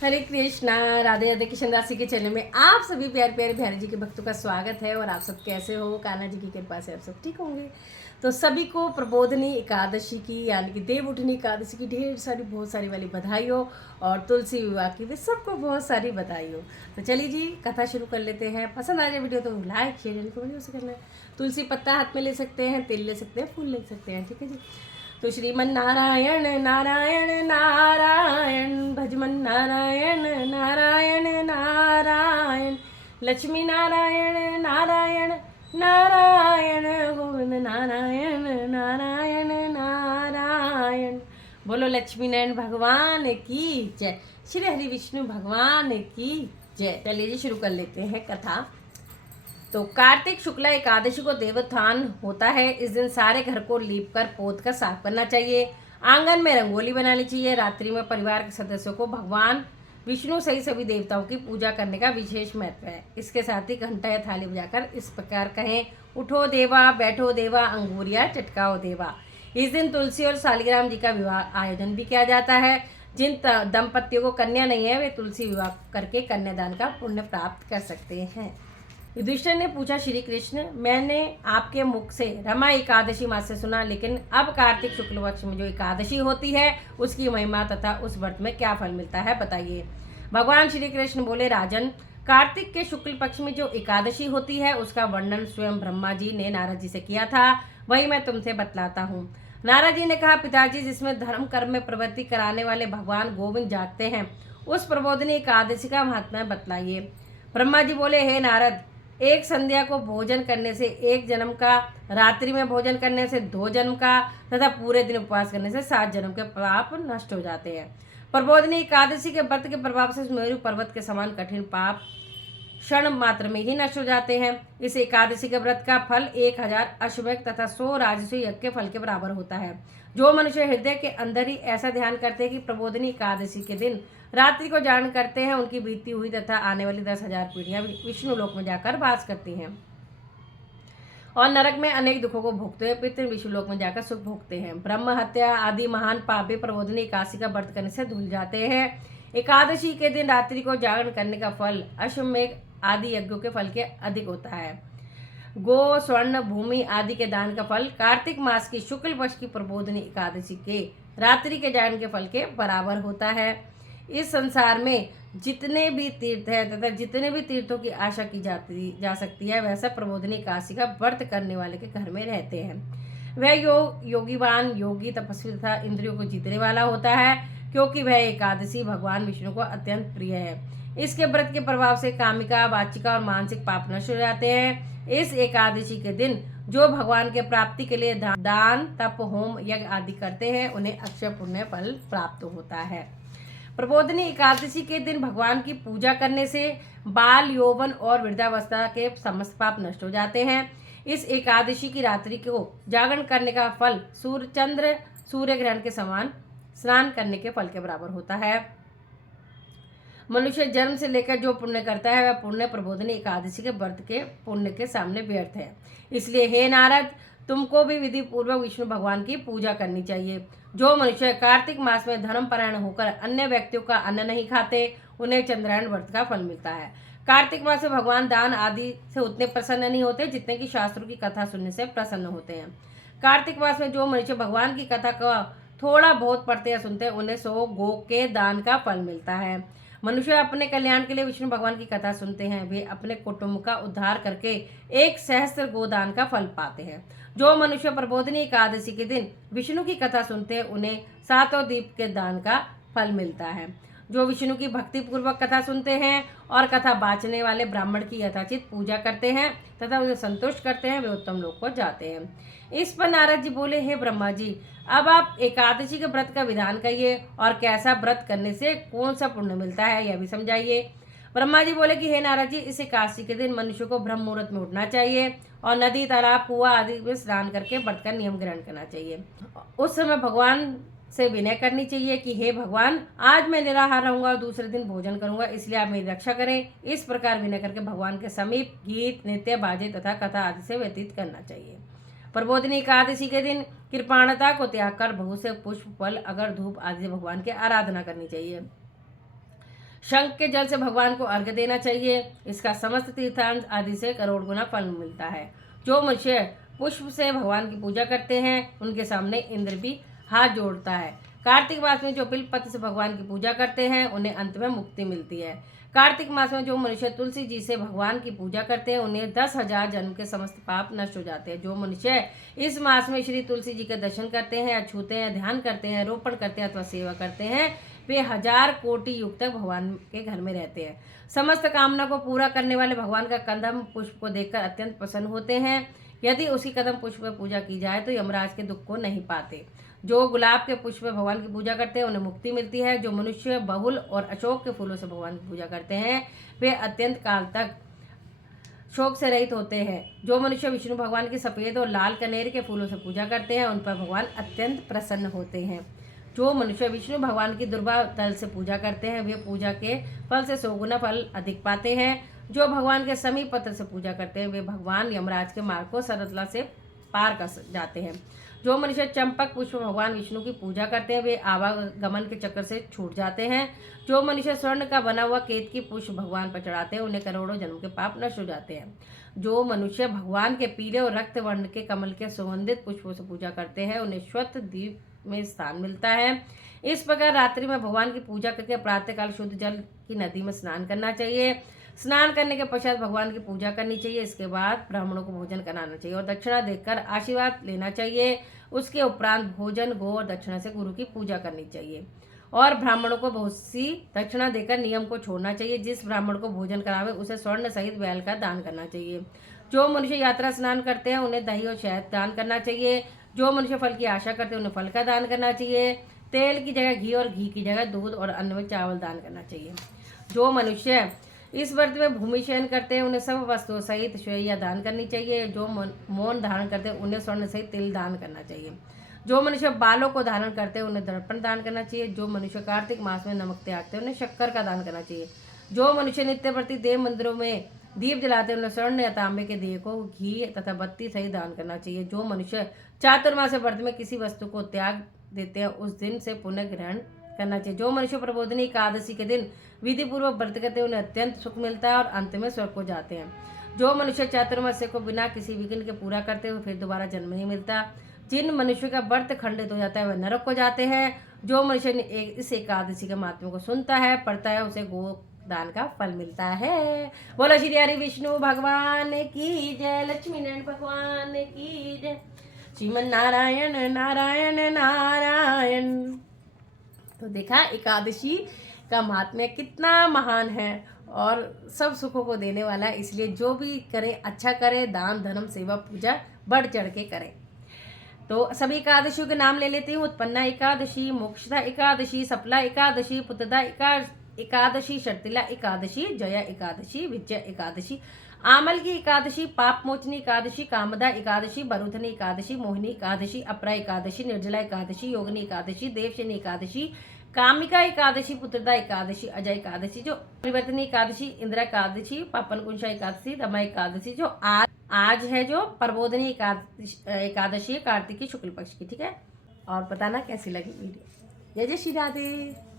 हरे कृष्णा। राधे राधे। किशन दास के चैनल में आप सभी प्यारे प्यारे बिहारी जी के भक्तों का स्वागत है। और आप सब कैसे हो? कान्हा जी की कृपा से आप सब ठीक होंगे। तो सभी को प्रबोधनी एकादशी की यानी कि देव उठनी एकादशी की ढेर सारी बहुत सारी वाली बधाई हो। और तुलसी विवाह की भी सबको बहुत सारी बधाई हो। तो चलिए जी कथा शुरू कर लेते हैं। पसंद आ जाए वीडियो तो लाइक शेयर कमेंट से करना है। तुलसी पत्ता हाथ में ले सकते हैं, तेल ले सकते हैं, फूल ले सकते हैं। ठीक है जी। तो श्रीमन नारायण नारायण नारायण भजमन नारायण नारायण नारायण लक्ष्मी नारायण नारायण नारायण गोविंद नारायण नारायण नारायण। बोलो लक्ष्मी नारायण भगवान की जय। श्री हरि विष्णु भगवान की जय। चलिए जी शुरू कर लेते हैं कथा। तो कार्तिक शुक्ला एकादशी को देवोत्थान होता है। इस दिन सारे घर को लीप कर पोत कर साफ करना चाहिए। आंगन में रंगोली बनानी चाहिए। रात्रि में परिवार के सदस्यों को भगवान विष्णु सहित सभी देवताओं की पूजा करने का विशेष महत्व है। इसके साथ ही घंटा या थाली बजाकर इस प्रकार कहें, उठो देवा, बैठो देवा, अंगूरिया चटकाओ देवा। इस दिन तुलसी और शालिग्राम जी का विवाह आयोजन भी किया जाता है। जिन दंपतियों को कन्या नहीं है वे तुलसी विवाह करके कन्यादान का पुण्य प्राप्त कर सकते हैं। युधिष्ठिर ने पूछा, श्री कृष्ण, मैंने आपके मुख से रमा एकादशी मास से सुना, लेकिन अब कार्तिक शुक्ल पक्ष में जो एकादशी होती है उसकी महिमा तथा उस व्रत में क्या फल मिलता है बताइए। भगवान श्री कृष्ण बोले, राजन, कार्तिक के शुक्ल पक्ष में जो एकादशी होती है उसका वर्णन स्वयं ब्रह्मा जी ने नारद जी से किया था, वही मैं तुमसे बतलाता हूँ। नारद जी ने कहा, पिताजी, जिसमें धर्म कर्म में प्रवृत्ति कराने वाले भगवान गोविंद जागते हैं उस प्रबोधनी एकादशी का महात्मा बतलाइए। ब्रह्मा जी बोले, हे नारद, एक संध्या को भोजन करने से 1 जन्म का, रात्रि में भोजन करने से 2 जन्म का तथा पूरे दिन उपवास करने से 7 जन्म के पाप नष्ट हो जाते हैं। प्रबोधनी एकादशी के व्रत के प्रभाव से मेरु पर्वत के समान कठिन पाप क्षण मात्र में ही नष्ट हो जाते हैं। इस एकादशी के व्रत का फल 1000 अश्वमेध तथा 100 राजसूय यज्ञ के फल के बराबर होता है। जो मनुष्य हृदय के अंदर ही ऐसा ध्यान करते हैं कि प्रबोधनी एकादशी के दिन रात्रि को जागरण करते हैं, उनकी बीती हुई तथा आने वाली 10,000 पीढ़ियां विष्णु लोक में जाकर वास करती हैं और नरक में अनेक दुखों को भोगते हुए पितृ विष्णु लोक में जाकर सुख भोगते हैं। ब्रह्म हत्या आदि महान पाप भी प्रबोधनी एकादशी का व्रत करने से धुल जाते हैं। एकादशी के दिन रात्रि को जागरण करने का फल अश्वमेघ आदि यज्ञों के फल के अधिक होता है। गो, स्वर्ण, भूमि आदि के दान का फल कार्तिक मास की शुक्ल पक्ष की प्रबोधनी एकादशी के रात्रि के जागरण के फल के बराबर होता है। इस संसार में जितने भी तीर्थ है तथा जितने भी तीर्थों की आशा की जा सकती है, वैसा प्रबोधनी एकादशी का व्रत करने वाले के घर में रहते हैं। वह योगीवान, योगी, तपस्वी तथा इंद्रियों को जीतने वाला होता है, क्योंकि वह एकादशी भगवान विष्णु को अत्यंत प्रिय है। इसके व्रत के प्रभाव से कामिका, वाचिका और मानसिक पाप नष्ट हो जाते हैं। इस एकादशी के दिन जो भगवान के प्राप्ति के लिए दान, तप, होम, यज्ञ आदि करते हैं उन्हें अक्षय पुण्य फल प्राप्त होता है। प्रबोधनी एकादशी के दिन भगवान की पूजा करने से बाल, यौवन और वृद्धावस्था के समस्त पाप नष्ट हो जाते हैं। इस एकादशी की रात्रि को जागरण करने का फल सूर्य ग्रहण के समान स्नान करने के फल के बराबर होता है। मनुष्य जन्म से लेकर जो पुण्य करता है वह पुण्य प्रबोधनी एकादशी के व्रत के पुण्य के सामने व्यर्थ है। इसलिए हे नारद, तुमको भी विधि पूर्वक विष्णु भगवान की पूजा करनी चाहिए। जो मनुष्य कार्तिक मास में धर्मपरायण होकर अन्य व्यक्तियों का अन्न नहीं खाते, उन्हें चंद्रायण व्रत का फल मिलता है। कार्तिक मास में भगवान दान आदि से उतने प्रसन्न नहीं होते जितने की शास्त्रों की कथा सुनने से प्रसन्न होते हैं। कार्तिक मास में जो मनुष्य भगवान की कथा का थोड़ा बहुत पढ़ते या सुनते हैं, उन्हें 100 गो के दान का फल मिलता है। मनुष्य अपने कल्याण के लिए विष्णु भगवान की कथा सुनते हैं, वे अपने कुटुंब का उद्धार करके 1 सहस्त्र गोदान का फल पाते हैं। जो मनुष्य प्रबोधनी एकादशी के दिन विष्णु की कथा सुनते हैं, उन्हें 7 दीप के दान का फल मिलता है। जो विष्णु की भक्ति पूर्वक कथा सुनते हैं और कथा बाँचने वाले ब्राह्मण की यथाचित पूजा करते हैं तथा उन्हें संतुष्ट करते हैं, वे उत्तम लोक को जाते हैं। इस पर नारद जी बोले, हे ब्रह्मा जी, अब आप एकादशी के व्रत का विधान कहिए और कैसा व्रत करने से कौन सा पुण्य मिलता है यह भी समझाइए। ब्रह्मा जी बोले कि हे नारद जी, इस एकादशी के दिन मनुष्य को ब्रह्म मुहूर्त में उठना चाहिए और नदी, तालाब, कुआं आदि में स्नान करके व्रत का नियम ग्रहण करना चाहिए। उस समय भगवान से विनय करनी चाहिए कि हे भगवान, आज मैं निराहार रहूंगा और दूसरे दिन भोजन करूंगा, इसलिए आप मेरी रक्षा करें। इस प्रकार विनय करके भगवान के समीप गीत, नृत्य, बाजे तथा कथा आदि से व्यतीत करना चाहिए। प्रबोधनी एकादशी के दिन कृपाणता को त्याग कर बहुत से पुष्प, फल, अगर, धूप आदि से भगवान की आराधना करनी चाहिए। शंख के जल से भगवान को अर्घ्य देना चाहिए। इसका समस्त तीर्थांश आदि से करोड़ गुना फल मिलता है। जो मनुष्य पुष्प से भगवान की पूजा करते हैं उनके सामने इंद्र भी हाथ जोड़ता है। कार्तिक मास में जो बिल पत्र से भगवान की पूजा करते हैं उन्हें अंत में मुक्ति मिलती है। कार्तिक मास में जो मनुष्य तुलसी जी से भगवान की पूजा करते हैं उन्हें 10,000 जन्म के समस्त पाप नष्ट हो जाते हैं। जो मनुष्य इस मास में श्री तुलसी जी के दर्शन करते हैं, छूते हैं, ध्यान करते हैं, रोपण करते हैं अथवा सेवा करते हैं, वे 1000 कोटि युग तक भगवान के घर में रहते हैं। समस्त कामना को पूरा करने वाले भगवान का कदम पुष्प को देखकर अत्यंत प्रसन्न होते हैं। यदि उसी कदम पुष्प पर पूजा की जाए तो यमराज के दुख को नहीं पाते। जो गुलाब के पुष्प में भगवान की पूजा करते हैं उन्हें मुक्ति मिलती है। जो मनुष्य बहुल और अशोक के फूलों से भगवान की पूजा करते हैं वे अत्यंत काल तक शोक से रहित होते हैं। जो मनुष्य विष्णु भगवान की सफेद और लाल कनेर के फूलों से पूजा करते हैं उन पर भगवान अत्यंत प्रसन्न होते हैं। जो मनुष्य विष्णु भगवान की दुर्वा दल से पूजा करते हैं वे पूजा के फल से 100 गुना फल अधिक पाते हैं। जो भगवान के समीप पत्र से पूजा करते हैं वे भगवान यमराज के मार्ग को सरलता से पार कर जाते हैं। जो मनुष्य चंपक पुष्प भगवान विष्णु की पूजा करते हैं वे आवागमन के चक्कर से छूट जाते हैं। जो मनुष्य स्वर्ण का बना हुआ केतकी पुष्प भगवान पर चढ़ाते हैं उन्हें करोड़ों जन्म के पाप नष्ट हो जाते हैं। जो मनुष्य भगवान के पीले और रक्त वर्ण के कमल के सुगंधित पुष्पों से पूजा करते हैं उन्हें श्वेत द्वीप में स्थान मिलता है। इस प्रकार रात्रि में भगवान की पूजा करके प्रातःकाल शुद्ध जल की नदी में स्नान करना चाहिए। स्नान करने के पश्चात भगवान की पूजा करनी चाहिए। इसके बाद ब्राह्मणों को भोजन कराना चाहिए और दक्षिणा देकर आशीर्वाद लेना चाहिए। उसके उपरांत भोजन गो और दक्षिणा से गुरु की पूजा करनी चाहिए और ब्राह्मणों को बहुत सी दक्षिणा देकर नियम को छोड़ना चाहिए। जिस ब्राह्मण को भोजन करावे उसे स्वर्ण सहित बैल का दान करना चाहिए। जो मनुष्य यात्रा स्नान करते हैं उन्हें दही और शहद दान करना चाहिए। जो मनुष्य फल की आशा करते हैं उन्हें फल का दान करना चाहिए। तेल की जगह घी और घी की जगह दूध और अन्न में चावल दान करना चाहिए। जो मनुष्य इस व्रत में भूमि शयन करते हैं उन्हें सब वस्तुओं सहित श्वेया दान करनी चाहिए। जो मौन धारण करते हैं उन्हें स्वर्ण सहित तिल दान करना चाहिए। जो मनुष्य बालों को धारण करते हैं उन्हें दर्पण दान करना चाहिए। जो मनुष्य कार्तिक मास में नमक त्यागते हैं उन्हें शक्कर का दान करना चाहिए। जो मनुष्य नित्य प्रति देव मंदिरों में दीप जलाते हैं उन्हें स्वर्ण या तांबे के दिए को घी तथा बत्ती सहित दान करना चाहिए। जो मनुष्य चातुर्मास व्रत में किसी वस्तु को त्याग देते हैं उस दिन से पुनः ग्रहण करना चाहिए। जो मनुष्य प्रबोधनी एकादशी के दिन विधि पूर्वक व्रत करते हैं उन्हें अत्यंत सुख मिलता है और अंत में स्वर्ग को जाते हैं। जो मनुष्य चातुर्मास्य को बिना किसी विघ्न के पूरा करते हुए फिर दोबारा जन्म नहीं मिलता। जिन मनुष्य का व्रत खंडित हो जाता है वह नरक को जाते हैं। जो मनुष्य इस एकादशी के महात्म्य को सुनता है पढ़ता है उसे गोदान का फल मिलता है। बोलो श्री हरि विष्णु भगवान की जय, लक्ष्मी नारायण भगवान की जय, श्रीमन नारायण नारायण नारायण। तो देखा एकादशी का महात्म्य कितना महान है और सब सुखों को देने वाला है। इसलिए जो भी करे अच्छा करे, दान धर्म सेवा पूजा बढ़ चढ़ के करे। तो सभी एकादशियों के नाम ले लेती हूँ। उत्पन्ना एकादशी, मोक्षदा एकादशी, सफला एकादशी, पुत्रदा एकादशी, शर्तिला एकादशी, जया एकादशी, विजय एकादशी, आमल की एकादशी, पाप मोचनी एकादशी, कामदा एकादशी, बरुधनी एकादशी, मोहिनी एकादशी, अपरा एकादशी, निर्जला एकादशी, योगिनी एकादशी, देवशनी एकादशी, कामिका एकादशी, पुत्रदा एकादशी, अजय एकादशी, जो परिवर्तनी एकादशी, इंदिरा एकादशी, पापन कुंशा एकादशी, रमा एकादशी, जो आज है जो प्रबोधनी एकादशी कार्तिक की शुक्ल पक्ष की। ठीक है, और बताना कैसी लगी वीडियो। जय जय श्री राधे।